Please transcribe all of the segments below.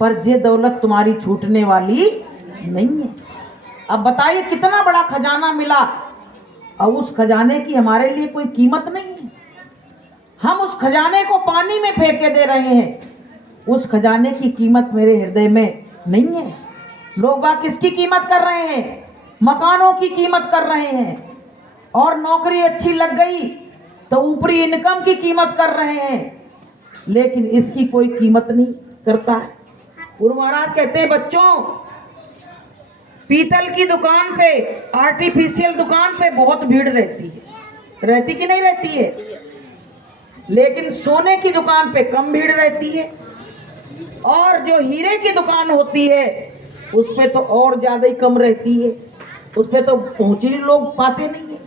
पर ये दौलत तुम्हारी छूटने वाली नहीं है। अब बताइए कितना बड़ा खजाना मिला और उस खजाने की हमारे लिए कोई कीमत नहीं है। हम उस खजाने को पानी में फेंके दे रहे हैं। उस खजाने की कीमत मेरे हृदय में नहीं है। लोग किसकी कीमत कर रहे हैं? मकानों की कीमत कर रहे हैं, और नौकरी अच्छी लग गई तो ऊपरी इनकम की कीमत कर रहे हैं, लेकिन इसकी कोई कीमत नहीं करता है। गुरु महाराज कहते हैं बच्चों, पीतल की दुकान पे, आर्टिफिशियल दुकान पे बहुत भीड़ रहती है, रहती कि नहीं रहती है? लेकिन सोने की दुकान पे कम भीड़ रहती है, और जो हीरे की दुकान होती है उस पे तो और ज्यादा ही कम रहती है, उस पे तो पहुंच ही लोग पाते नहीं है।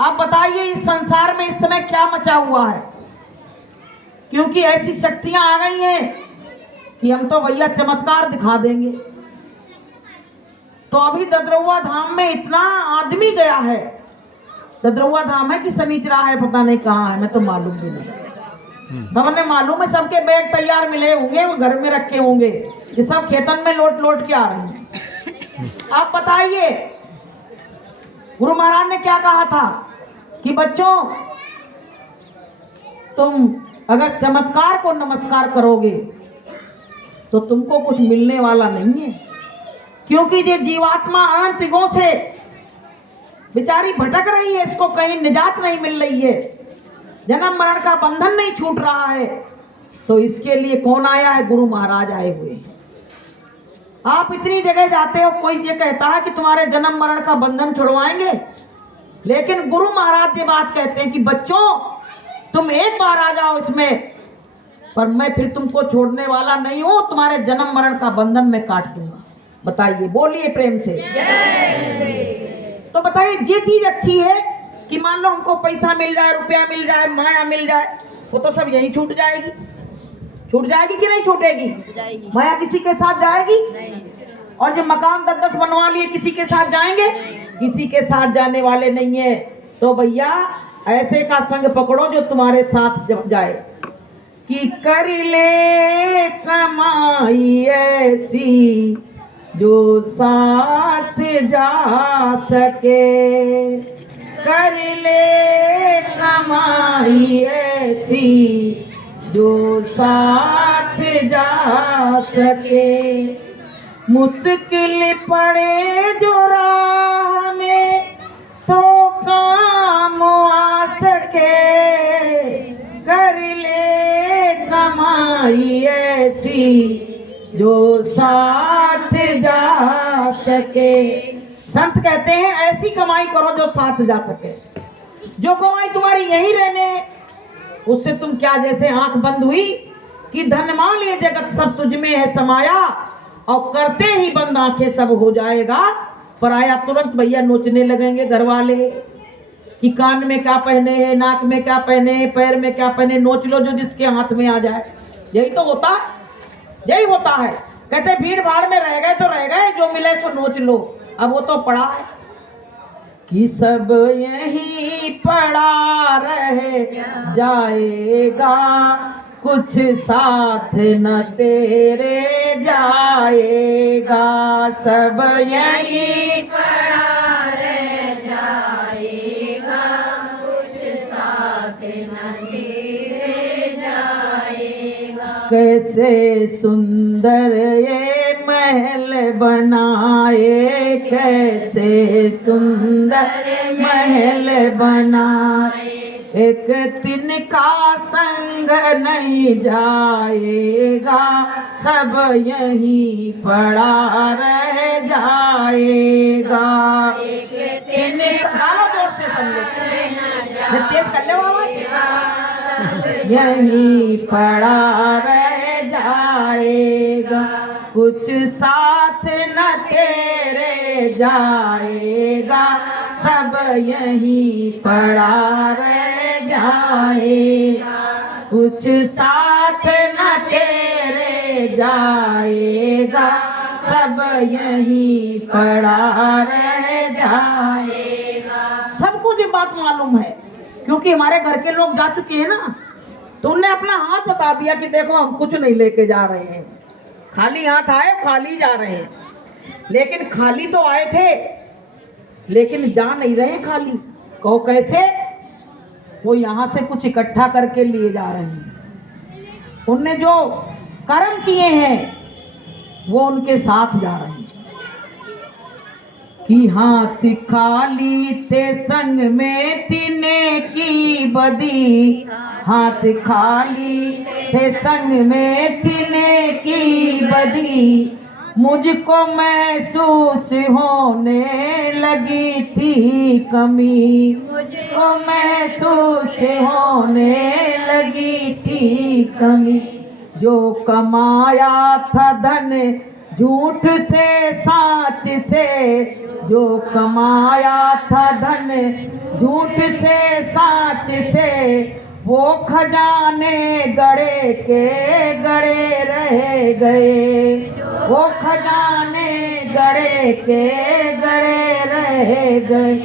आप बताइए इस संसार में इस समय क्या मचा हुआ है? क्योंकि ऐसी शक्तियां आ गई हैं कि हम तो भैया चमत्कार दिखा देंगे। तो अभी ददरौआ धाम में इतना आदमी गया है। ददरौआ धाम है कि शनिचरा है, पता नहीं कहाँ है, मैं तो मालूम भी नहीं। सबने मालूम है, सबके बैग तैयार मिले होंगे, वो घर में रखे होंगे, ये सब खेतन में लोट लोट के आ रहे हैं। आप बताइए गुरु महाराज ने क्या कहा था कि बच्चों तुम अगर चमत्कार को नमस्कार करोगे तो तुमको कुछ मिलने वाला नहीं है। क्योंकि ये जीवात्मा अनंत युगों से बेचारी भटक रही है, इसको कहीं निजात नहीं मिल रही है, जन्म मरण का बंधन नहीं छूट रहा है। तो इसके लिए कौन आया है? गुरु महाराज आए हुए हैं। आप इतनी जगह जाते हो, कोई ये कहता है कि तुम्हारे जन्म मरण का बंधन छुड़वाएंगे, लेकिन गुरु महाराज ये बात कहते हैं कि बच्चों तुम एक बार आ जाओ इसमें, पर मैं फिर तुमको छोड़ने वाला नहीं हूं, तुम्हारे जन्म मरण का बंधन मैं काट दूंगा। बताइए, बोलिए प्रेम से। तो बताइए ये चीज अच्छी है कि मान लो हमको पैसा मिल जाए, रुपया मिल जाए, माया मिल जाए, वो तो सब यही छूट जाएगी। छूट जाएगी कि नहीं छूटेगी? माया किसी के साथ जाएगी? और जो मकान 10-10 बनवा लिए किसी के साथ जाएंगे? किसी के साथ जाने वाले नहीं है। तो भैया ऐसे का संग पकड़ो जो तुम्हारे साथ जाए, कि कर ले कमाई ऐसी जो साथ जा सके, कर ले कमाई ऐसी जो साथ जा सके। मुश्किल पड़े जो राह में तो काम आ सके, कर ले कमाई ऐसी जो साथ जा सके। संत कहते हैं ऐसी कमाई करो जो साथ जा सके। जो कमाई तुम्हारी यही रहने, उससे तुम क्या जैसे आंख बंद हुई कि धनमाल ये जगत सब तुझ में है समाया, और करते ही बंद आंखें सब हो जाएगा पराया। तुरंत भैया नोचने लगेंगे घर वाले कि कान में क्या पहने हैं, नाक में क्या पहने हैं, पैर में क्या पहने, नोच लो जो जिसके हाथ में आ जाए। यही तो होता है, यही होता है। कहते भीड़ भाड़ में रह गए तो रह गए, जो मिले तो नोच लो। अब वो तो पड़ा है कि सब यही पड़ा रह जाएगा, कुछ साथ न तेरे जाएगा। सब यही पड़ा रह जाएगा, कुछ साथ न तेरे जाएगा। कैसे सुंदर ये महल बनाए, कैसे सुंदर महल बनाए, एक तिनका संग नहीं जाएगा, सब यही पड़ा रह जाएगा। एक तिनका तेज कर ले यही पड़ा रह जाएगा, कुछ साथ न तेरे जाएगा, सब यही पड़ा रह जाएगा, कुछ साथ न तेरे जाएगा, सब यही पड़ा रह जाएगा। सबको ये बात मालूम है, क्योंकि हमारे घर के लोग जा चुके हैं ना। तो उनने अपना हाथ बता दिया कि देखो हम कुछ नहीं लेके जा रहे हैं, खाली हाथ आए खाली जा रहे हैं। लेकिन खाली तो आए थे लेकिन जा नहीं रहे खाली। कहो कैसे? वो यहाँ से कुछ इकट्ठा करके लिए जा रहे हैं। उनने जो कर्म किए हैं वो उनके साथ जा रहे हैं। कि हाथ खाली थे संग में तिने की बदी, हाथ खाली थे संग में तिने की बदी, मुझको महसूस होने लगी थी कमी, मुझको महसूस होने लगी थी कमी। जो कमाया था धन झूठ से साच से, जो कमाया था धन झूठ से साच से, वो खजाने गड़े के गड़े रह गए, वो खजाने गड़े के गड़े रह गए।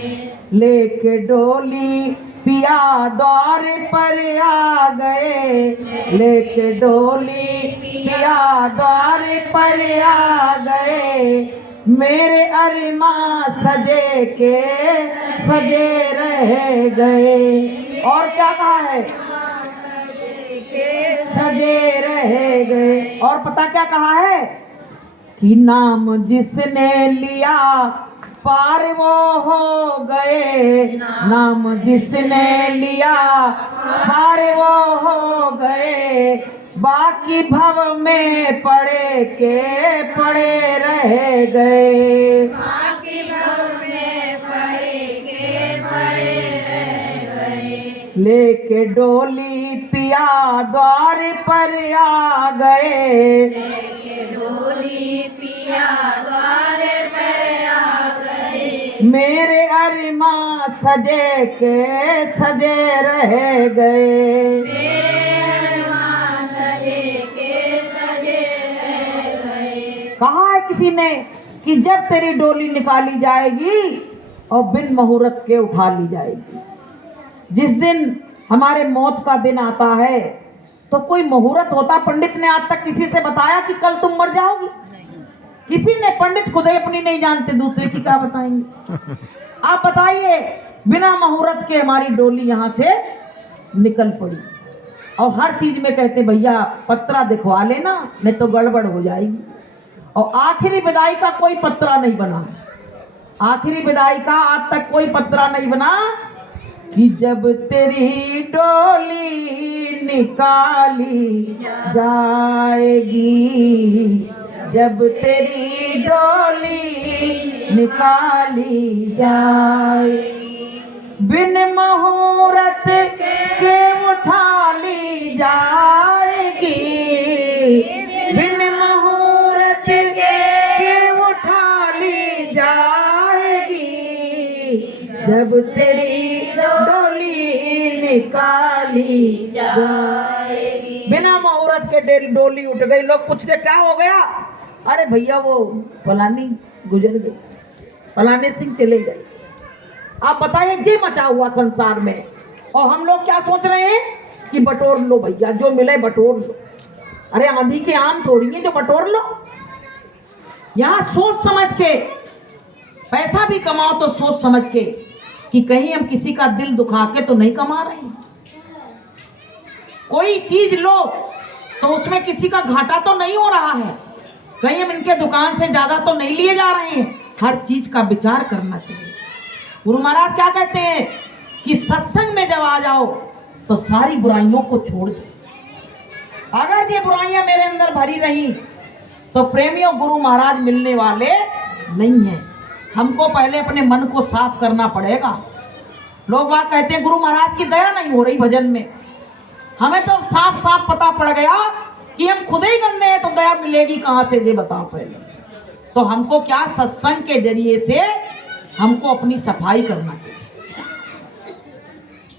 लेके डोली पिया द्वार पर आ गए, लेके डोली पिया द्वार पर आ गए, मेरे अरमां सजे के सजे रह गए। और क्या कहा है? सजे रह गए। और पता क्या कहा है? कि नाम जिसने लिया पार वो हो गए, नाम जिसने लिया पार वो हो गए, बाकी भव में पड़े के पड़े रह गए, बाकी भव में पड़े के पड़े रह गए। लेके डोली पिया द्वार पर आ गए, लेके डोली पिया द्वार पर आ गए, मेरे अरमां सजे के सजे रह गए, मेरे अरमां सजे के सजे रह गए। कहा है किसी ने कि जब तेरी डोली निकाली जाएगी और बिन मुहूर्त के उठा ली जाएगी। जिस दिन हमारे मौत का दिन आता है तो कोई मुहूर्त होता? पंडित ने आज तक किसी से बताया कि कल तुम मर जाओगी? किसी ने? पंडित खुद ही अपनी नहीं जानते, दूसरे की क्या बताएंगे? आप बताइए, बिना मुहूर्त के हमारी डोली यहाँ से निकल पड़ी और हर चीज में कहते भैया पत्रा दिखवा लेना नहीं तो गड़बड़ हो जाएगी। और आखिरी विदाई का कोई पत्रा नहीं बना, आखिरी विदाई का आज तक कोई पत्रा नहीं बना कि जब तेरी डोली निकाली जाएगी, जब तेरी डोली निकाली जाएगी, बिन मुहूर्त के उठा ली जाएगी, बिन मुहूर्त के उठा ली जाएगी, जब तेरी डोली निकाली जाएगी। बिना मुहूर्त के डोली उठ गई। लोग पूछते क्या हो गया? अरे भैया वो फलानी गुजर गई, फलाने सिंह चले गए। आप बताइए, ये मचा हुआ संसार में और हम लोग क्या सोच रहे हैं कि बटोर लो भैया, जो मिले बटोर लो। अरे आंधी के आम थोड़ी है जो बटोर लो। यहाँ सोच समझ के पैसा भी कमाओ तो सोच समझ के कि कहीं हम किसी का दिल दुखा के तो नहीं कमा रहे हैं। कोई चीज लो तो उसमें किसी का घाटा तो नहीं हो रहा है, कहीं हम इनके दुकान से ज्यादा तो नहीं लिए जा रहे हैं। हर चीज का विचार करना चाहिए। गुरु महाराज क्या कहते हैं कि सत्संग में जब आ जाओ तो सारी बुराइयों को छोड़ दो। अगर ये बुराइयां मेरे अंदर भरी रही तो प्रेमियों गुरु महाराज मिलने वाले नहीं हैं। हमको पहले अपने मन को साफ करना पड़ेगा। लोग बात कहते हैं गुरु महाराज की दया नहीं हो रही भजन में। हमें तो साफ साफ पता पड़ गया कि हम खुद ही गंदे हैं तो दया मिलेगी कहाँ से, ये बताओ पहले। तो हमको क्या सत्संग के जरिए से हमको अपनी सफाई करना चाहिए।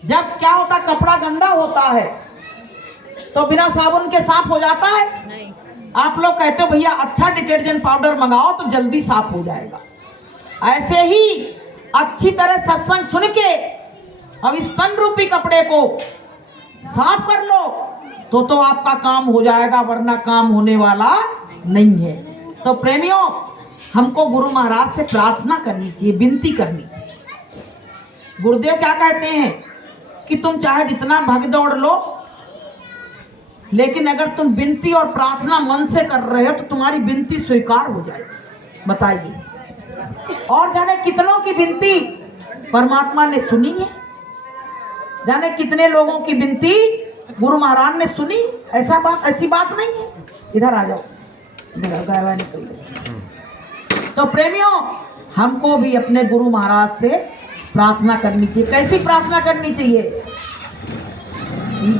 जब क्या होता, कपड़ा गंदा होता है तो बिना साबुन के साफ हो जाता है? नहीं। आप लोग कहते हो भैया अच्छा डिटर्जेंट पाउडर मंगाओ तो जल्दी साफ हो जाएगा। ऐसे ही अच्छी तरह सत्संग सुन के अब इस तन रूपी कपड़े को साफ कर लो तो आपका काम हो जाएगा, वरना काम होने वाला नहीं है। तो प्रेमियों, हमको गुरु महाराज से प्रार्थना करनी चाहिए, विनती करनी चाहिए। गुरुदेव क्या कहते हैं कि तुम चाहे जितना भाग दौड़ लो, लेकिन अगर तुम विनती और प्रार्थना मन से कर रहे हो तो तुम्हारी विनती स्वीकार हो जाएगी। बताइए, और जाने कितनों की विनती परमात्मा ने सुनी है, जाने कितने लोगों की विनती गुरु महाराज ने सुनी। ऐसी बात नहीं है। इधर आ जाओ, इधर निकल। तो प्रेमियों, हमको भी अपने गुरु महाराज से प्रार्थना करनी चाहिए। कैसी प्रार्थना करनी चाहिए?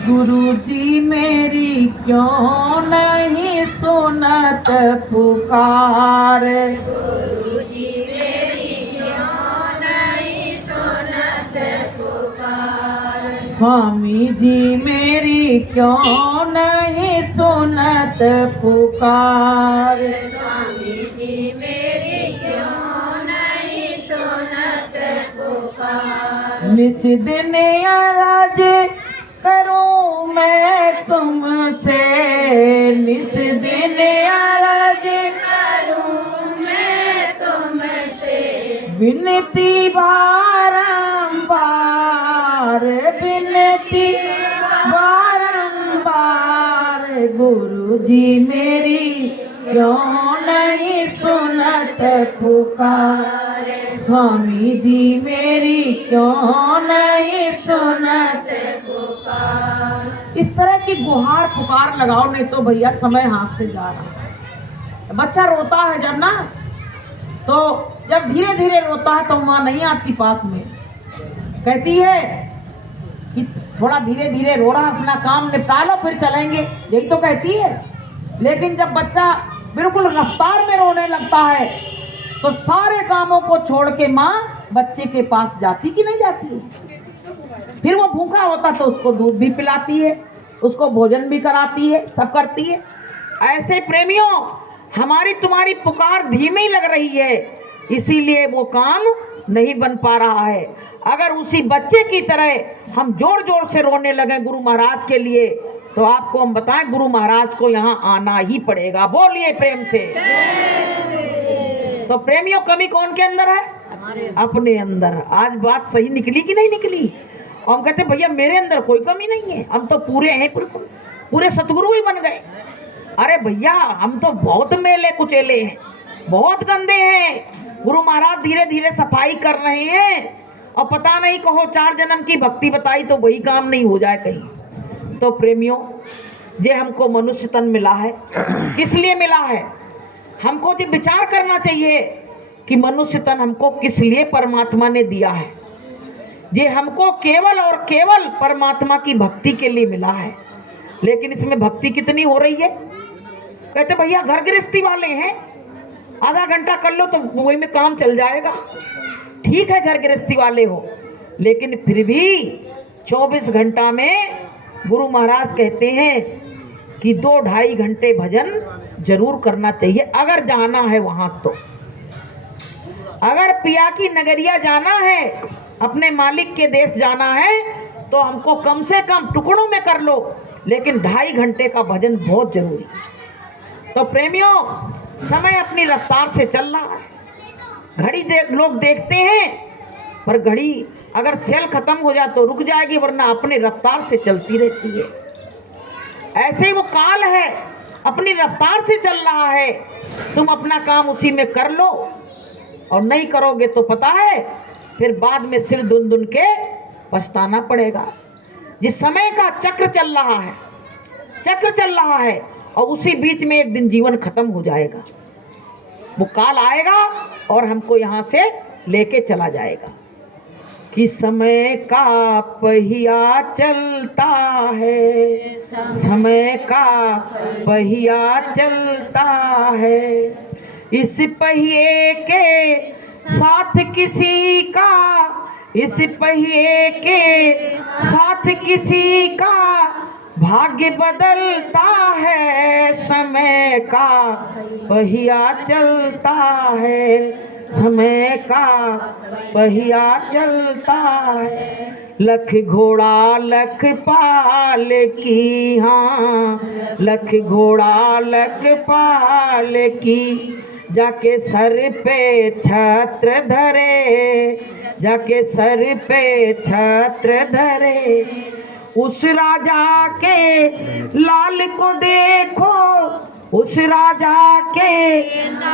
गुरु जी मेरी क्यों नहीं सुनत पुकार, गुरु जी मेरी क्यों नहीं सुनत पुकार, स्वामी जी मेरी क्यों नहीं सुनत पुकार, स्वामी जी मेरी क्यों नहीं सुनत पुकार, निस दिन अरज करूं मैं तुमसे, निस दिन अरज करूं मैं तुमसे, विनती बारंबार, विनती बारंबार, गुरु जी मेरी क्यों नहीं सुनत पुकार, स्वामी जी मेरी क्यों नहीं सुनत पुकार। इस तरह की गुहार पुकार लगाओ, नहीं तो भैया समय हाथ से जा रहा है। बच्चा रोता है जब ना, तो जब धीरे धीरे रोता है तो माँ नहीं आती पास में, कहती है कि थोड़ा धीरे धीरे रो रहा, अपना काम निपटा लो फिर चलेंगे, यही तो कहती है। लेकिन जब बच्चा बिल्कुल रफ्तार में रोने लगता है तो सारे कामों को छोड़ के माँ बच्चे के पास जाती कि नहीं जाती है? फिर वो भूखा होता तो उसको दूध भी पिलाती है, उसको भोजन भी कराती है, सब करती है। ऐसे प्रेमियों, हमारी तुम्हारी पुकार धीमी लग रही है, इसीलिए वो काम नहीं बन पा रहा है। अगर उसी बच्चे की तरह हम जोर जोर से रोने लगे गुरु महाराज के लिए, तो आपको हम बताएं गुरु महाराज को यहाँ आना ही पड़ेगा। बोलिए प्रेम से। तो प्रेमियों, कमी कौन के अंदर है? अपने अंदर। आज बात सही निकली कि नहीं निकली? और हम कहते भैया मेरे अंदर कोई कमी नहीं है, हम तो पूरे हैं, पूरे सतगुरु ही बन गए। अरे भैया, हम तो बहुत मेले कुचेले हैं, बहुत गंदे हैं। गुरु महाराज धीरे धीरे सफाई कर रहे हैं, और पता नहीं कहो 4 जन्म की भक्ति बताई तो वही काम नहीं हो जाए कहीं। तो प्रेमियों, ये हमको मनुष्य तन मिला है, किस लिए मिला है? हमको जो विचार करना चाहिए कि मनुष्य तन हमको किस लिए परमात्मा ने दिया है। ये हमको केवल और केवल परमात्मा की भक्ति के लिए मिला है। लेकिन इसमें भक्ति कितनी हो रही है? कहते भैया घर गृहस्थी वाले हैं, आधा घंटा कर लो तो वही में काम चल जाएगा। ठीक है, घर गृहस्थी वाले हो, लेकिन फिर भी 24 घंटा में गुरु महाराज कहते हैं कि 2-2.5 घंटे भजन जरूर करना चाहिए, अगर जाना है वहां तो। अगर पिया की नगरिया जाना है, अपने मालिक के देश जाना है, तो हमको कम से कम टुकड़ों में कर लो, लेकिन 2.5 घंटे का भजन बहुत जरूरी। तो प्रेमियों, समय अपनी रफ्तार से चल रहा है। घड़ी लोग देखते हैं, पर घड़ी अगर सेल खत्म हो जाए तो रुक जाएगी, वरना अपनी रफ्तार से चलती रहती है। ऐसे ही वो काल है, अपनी रफ्तार से चल रहा है। तुम अपना काम उसी में कर लो, और नहीं करोगे तो पता है फिर बाद में सिर धुन धुन के पछताना पड़ेगा। जिस समय का चक्र चल रहा है, चक्र चल रहा है, और उसी बीच में एक दिन जीवन खत्म हो जाएगा। वो काल आएगा और हमको यहाँ से लेके चला जाएगा। कि समय का पहिया चलता है, समय का पहिया चलता है, इस पहिए के साथ किसी का, इस पहिए के साथ किसी का भाग्य बदलता है। समय का पहिया चलता है, समय का पहिया चलता है। लख घोड़ा लख पाल की, हाँ लख घोड़ा लख पाल की, जाके सर पे छत्र धरे, जाके सर पे छत्र धरे। उस राजा के लाल को देखो, उस राजा के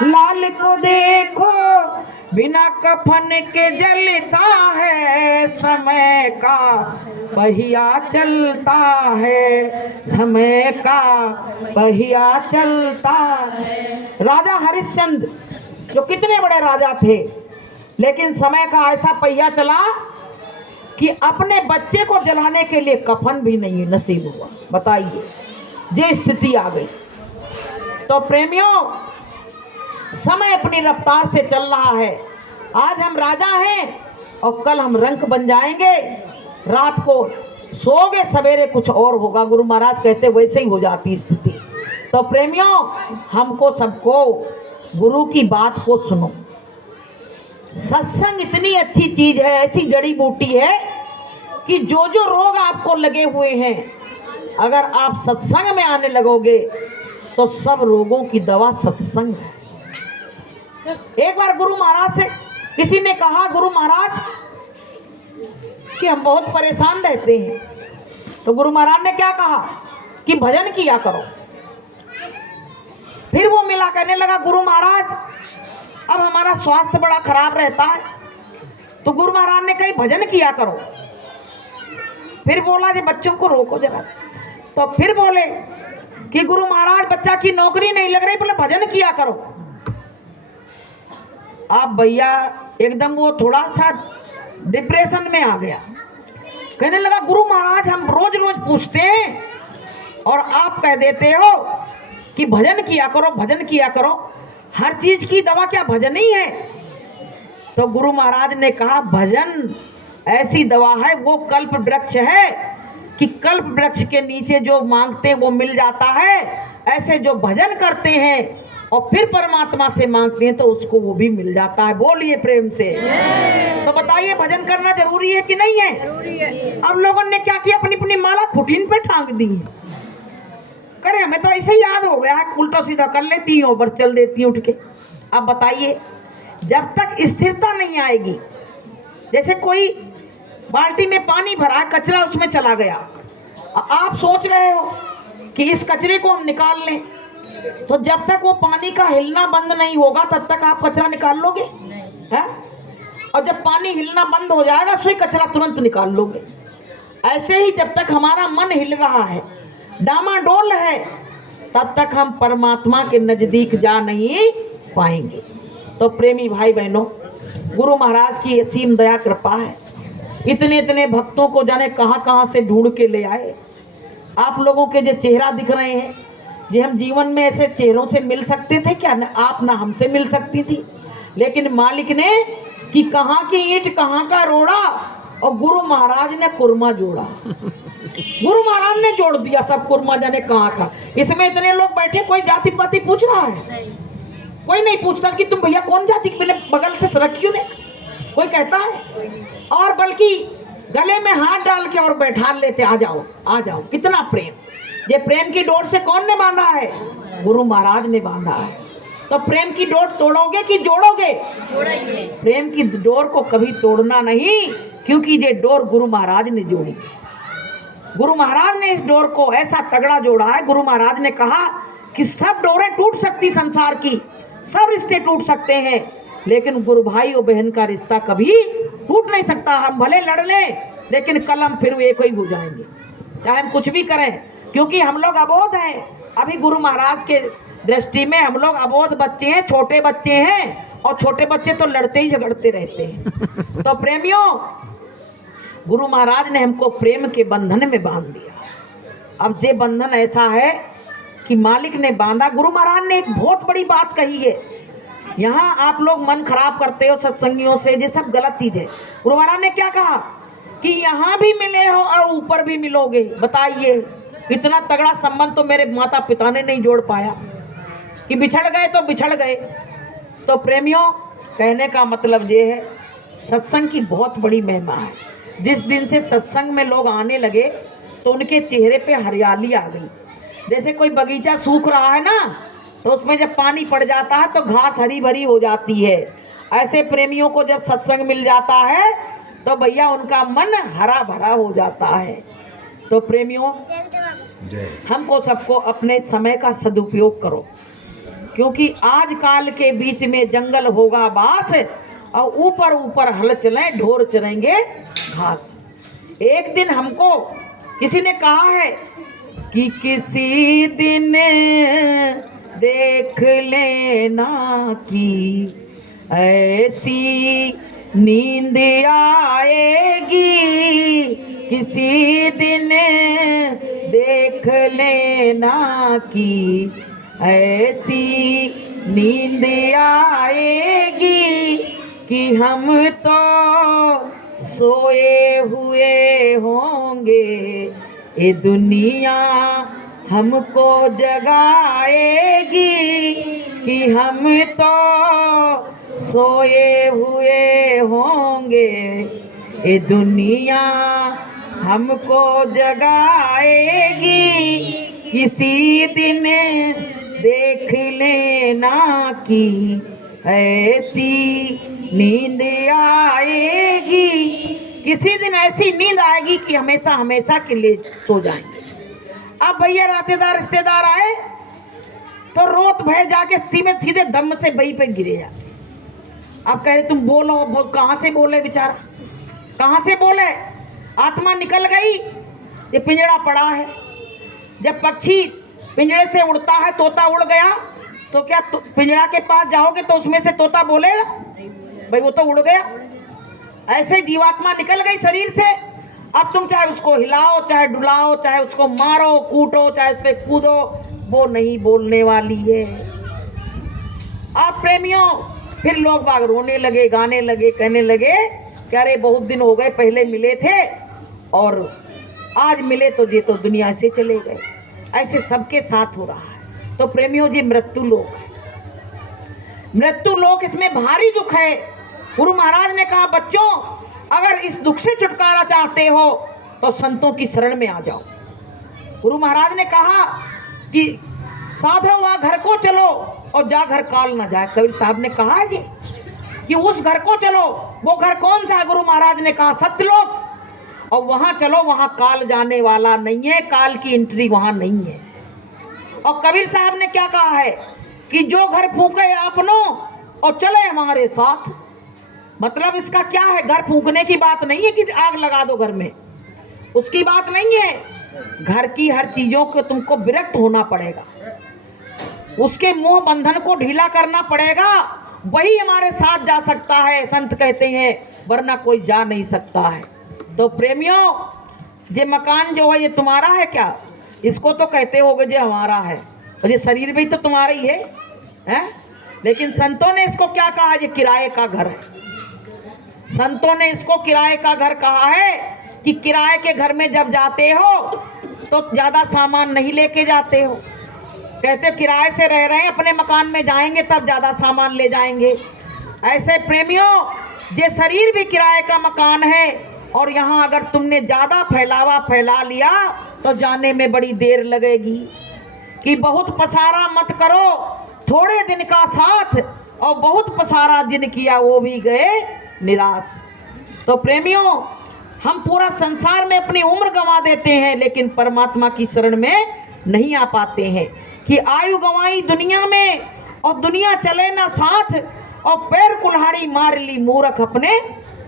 लाल को देखो, बिना कफन के जलता है। समय का पहिया चलता है, समय का पहिया चलता है। राजा हरिश्चंद्र जो कितने बड़े राजा थे, लेकिन समय का ऐसा पहिया चला कि अपने बच्चे को जलाने के लिए कफन भी नहीं नसीब हुआ। बताइए, ये स्थिति आ गई। तो प्रेमियों, समय अपनी रफ्तार से चल रहा है। आज हम राजा हैं और कल हम रंक बन जाएंगे। रात को सोओगे, सवेरे कुछ और होगा। गुरु महाराज कहते वैसे ही हो जाती स्थिति। तो प्रेमियों, हमको सबको गुरु की बात को सुनो। सत्संग इतनी अच्छी चीज है, ऐसी जड़ी बूटी है कि जो जो रोग आपको लगे हुए हैं, अगर आप सत्संग में आने लगोगे तो सब रोगों की दवा सत्संग है। एक बार गुरु महाराज से किसी ने कहा, गुरु महाराज कि हम बहुत परेशान रहते हैं। तो गुरु महाराज ने क्या कहा कि भजन किया करो। फिर वो मिला कहने लगा, गुरु महाराज अब हमारा स्वास्थ्य बड़ा खराब रहता है। तो गुरु महाराज ने कही भजन किया करो। फिर बोला जी बच्चों को रोको जरा। तो फिर बोले कि गुरु महाराज बच्चा की नौकरी नहीं लग रही, बोले भजन किया करो। आप भैया एकदम वो थोड़ा सा डिप्रेशन में आ गया। कहने लगा, गुरु महाराज हम रोज रोज पूछते हैं और आप कह देते हो कि भजन किया करो, भजन किया करो। हर चीज की दवा क्या भजन ही है? तो गुरु महाराज ने कहा, भजन ऐसी दवा है, वो कल्प वृक्ष है कि कल्प वृक्ष के नीचे जो मांगते हैं वो मिल जाता है। ऐसे जो भजन करते हैं और फिर परमात्मा से मांगते हैं तो उसको वो भी मिल जाता है। बोलिए प्रेम से। तो बताइए, भजन करना जरूरी है कि नहीं है? जरूरी है। अब लोगों ने क्या किया, अपनी अपनी माला खुटीन पे टांग दी। करे हमें तो ऐसे याद हो गया है, उल्टा सीधा कर लेती हूँ और चल देती हूँ उठ के। अब बताइए, जब तक स्थिरता नहीं आएगी, जैसे कोई बाल्टी में पानी भरा, कचरा उसमें चला गया, आप सोच रहे हो कि इस कचरे को हम निकाल लें, तो जब तक वो पानी का हिलना बंद नहीं होगा तब तक आप कचरा निकाल लोगे? है? और जब पानी हिलना बंद हो जाएगा तो कचरा तुरंत निकाल लोगे। ऐसे ही जब तक हमारा मन हिल रहा है, डामाडोल है, तब तक हम परमात्मा के नजदीक जा नहीं पाएंगे। तो प्रेमी भाई बहनों, गुरु महाराज की असीम दया कृपा है। इतने इतने भक्तों को जाने कहाँ कहाँ से ढूंढ के ले आए। आप लोगों के जो चेहरा दिख रहे हैं, जी हम जीवन में ऐसे चेहरों से मिल सकते थे क्या? आप ना हमसे मिल सकती थी, लेकिन मालिक ने कि कहाँ की ईंट कहाँ का रोड़ा, और गुरु महाराज ने कुरमा जोड़ा। गुरु महाराज ने जोड़ दिया सब कुरमा, जाने कहाँ का। इसमें इतने लोग बैठे, कोई जाति पाति पूछ रहा है? कोई नहीं पूछता कि तुम भैया कौन जाति, पहले बगल से सरक क्यों नहीं, कोई कहता है? और बल्कि गले में हाथ डाल के और बैठा लेते, आ जाओ आ जाओ। कितना प्रेम! ये प्रेम की डोर से कौन ने बांधा है? गुरु महाराज ने बांधा है। तो प्रेम की डोर तोड़ोगे कि जोड़ोगे? जोड़ेंगे। प्रेम की डोर को कभी तोड़ना नहीं, क्योंकि ये डोर गुरु महाराज ने जोड़ी। गुरु महाराज ने इस डोर को ऐसा तगड़ा जोड़ा है। गुरु महाराज ने कहा कि सब डोरें टूट सकती संसार की, सब रिश्ते टूट सकते हैं, लेकिन गुरु भाई और बहन का रिश्ता कभी टूट नहीं सकता। हम भले लड़ लें, लेकिन कल हम फिर एक ही हो जाएंगे, चाहे हम कुछ भी करें, क्योंकि हम लोग अबोध हैं। अभी गुरु महाराज के दृष्टि में हम लोग अबोध बच्चे हैं, छोटे बच्चे हैं, और छोटे बच्चे तो लड़ते ही झगड़ते रहते हैं। तो प्रेमियों, गुरु महाराज ने हमको प्रेम के बंधन में बांध दिया। अब ये बंधन ऐसा है कि मालिक ने बांधा। गुरु महाराज ने एक बहुत बड़ी बात कही है। यहाँ आप लोग मन खराब करते हो सत्संगियों से, ये सब गलत चीज है। गुरु महाराज ने क्या कहा कि यहाँ भी मिले हो और ऊपर भी मिलोगे। बताइए, इतना तगड़ा संबंध तो मेरे माता पिता ने नहीं जोड़ पाया कि बिछड़ गए तो बिछड़ गए। तो प्रेमियों, कहने का मतलब ये है, सत्संग की बहुत बड़ी महिमा है। जिस दिन से सत्संग में लोग आने लगे तो उनके चेहरे पे हरियाली आ गई। जैसे कोई बगीचा सूख रहा है ना, तो उसमें जब पानी पड़ जाता है तो घास हरी भरी हो जाती है। ऐसे प्रेमियों को जब सत्संग मिल जाता है तो भैया उनका मन हरा भरा हो जाता है। तो प्रेमियों, हमको सबको अपने समय का सदुपयोग करो, क्योंकि आज काल के बीच में जंगल होगा बास और ऊपर ऊपर हल चलें ढोर चरेंगे घास। एक दिन हमको किसी ने कहा है कि किसी दिन देख लेना कि ऐसी नींद आएगी, किसी दिन देख लेना कि ऐसी नींद आएगी कि हम तो सोए हुए होंगे, ये दुनिया हमको जगाएगी कि हम तो सोए हुए होंगे, ये दुनिया हमको जगाएगी, किसी दिन देख लेना कि ऐसी नींद आएगी, किसी दिन ऐसी नींद आएगी कि हमेशा हमेशा के लिए सो जाएंगे। अब भैया नातेदार रिश्तेदार आए तो रोत भय जाके सीधे दम से बई पे गिरे जा। अब कह रहे तुम बोलो, कहाँ से बोले बेचारा, कहाँ से बोले, आत्मा निकल गई, ये पिंजड़ा पड़ा है। जब पक्षी पिंजड़े से उड़ता है, तोता उड़ गया तो क्या पिंजड़ा के पास जाओगे तो उसमें से तोता बोलेगा? भाई वो तो उड़ गया। ऐसे जीवात्मा निकल गई शरीर से। अब तुम चाहे उसको हिलाओ, चाहे डुलाओ, चाहे उसको मारो कूटो, चाहे उस पर कूदो, वो नहीं बोलने वाली है। आप प्रेमियों, फिर लोग बाग रोने लगे, गाने लगे, कहने लगे कि अरे बहुत दिन हो गए, पहले मिले थे और आज मिले तो ये तो दुनिया से चले गए। ऐसे सबके साथ हो रहा है। तो प्रेमियों जी, मृत्यु लोक है, मृत्यु लोक, इसमें भारी दुख है। गुरु महाराज ने कहा बच्चों, अगर इस दुख से छुटकारा चाहते हो तो संतों की शरण में आ जाओ। गुरु महाराज ने कहा कि साधो वा घर को चलो और जा घर काल ना जाए। कबीर साहब ने कहा है जी कि उस घर को चलो। वो घर कौन सा है? गुरु महाराज ने कहा सत्यलोक। और वहां चलो, वहां काल जाने वाला नहीं है, काल की एंट्री वहां नहीं है। और कबीर साहब ने क्या कहा है कि जो घर फूके अपनों और चले हमारे साथ। मतलब इसका क्या है? घर फूकने की बात नहीं है कि आग लगा दो घर में, उसकी बात नहीं है। घर की हर चीजों को तुमको विरक्त होना पड़ेगा, उसके मोह बंधन को ढीला करना पड़ेगा, वही हमारे साथ जा सकता है, संत कहते हैं, वरना कोई जा नहीं सकता है। तो प्रेमियों, ये मकान जो है ये तुम्हारा है क्या? इसको तो कहते होगे जो हमारा है, और ये शरीर भी तो तुम्हारा ही है? लेकिन संतों ने इसको क्या कहा? ये किराए का घर है। संतों ने इसको किराए का घर कहा है कि किराए के घर में जब जाते हो तो ज्यादा सामान नहीं लेके जाते हो। कहते किराए से रह रहे हैं, अपने मकान में जाएंगे तब ज्यादा सामान ले जाएंगे। ऐसे प्रेमियों, ये शरीर भी किराए का मकान है, और यहाँ अगर तुमने ज्यादा फैलावा फैला लिया तो जाने में बड़ी देर लगेगी। कि बहुत पसारा मत करो, थोड़े दिन का साथ, और बहुत पसारा जिन किया वो भी गए निराश। तो प्रेमियों, हम पूरा संसार में अपनी उम्र गंवा देते हैं, लेकिन परमात्मा की शरण में नहीं आ पाते हैं। कि आयु गंवाई दुनिया में और दुनिया चले ना साथ, और पैर कुल्हाड़ी मार ली मूर्ख अपने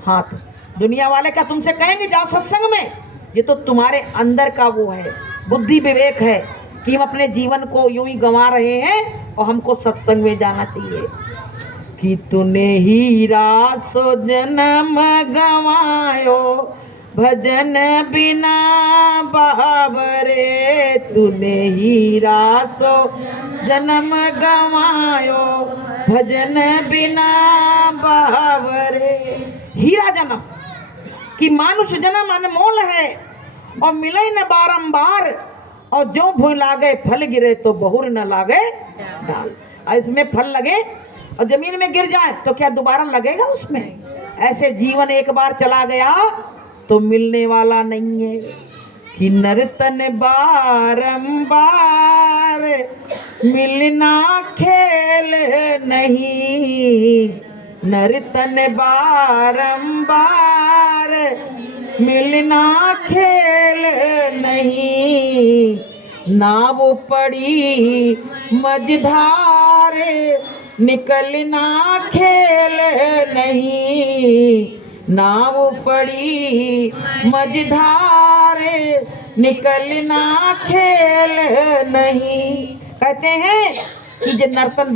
हाथ। दुनिया वाले क्या तुमसे कहेंगे जाओ सत्संग में? ये तो तुम्हारे अंदर का वो है, बुद्धि विवेक है कि हम अपने जीवन को यूं ही गंवा रहे हैं और हमको सत्संग में जाना चाहिए। कि तूने हीरा सो जन्म गंवायो, भजन बिना बाबरे। तूने हीरा सो जन्म गंवायो, भजन बिना बाबरे। हीरा जन्म कि मानुष जन्म अनमोल है और मिले न बारंबार, और जो भूल लागे फल गिरे तो बहुर न लागे डाल। इसमें फल लगे और जमीन में गिर जाए तो क्या दोबारा लगेगा उसमें? ऐसे जीवन एक बार चला गया तो मिलने वाला नहीं है। कि नर्तन बारंबार मिलना खेल नहीं, नर्तन बारंबार मिलना खेल नहीं। नाव पड़ी मझधार निकलना खेल नहीं, नाव पड़ी मझधार निकलना खेल नहीं। कहते हैं कि जो नर्तन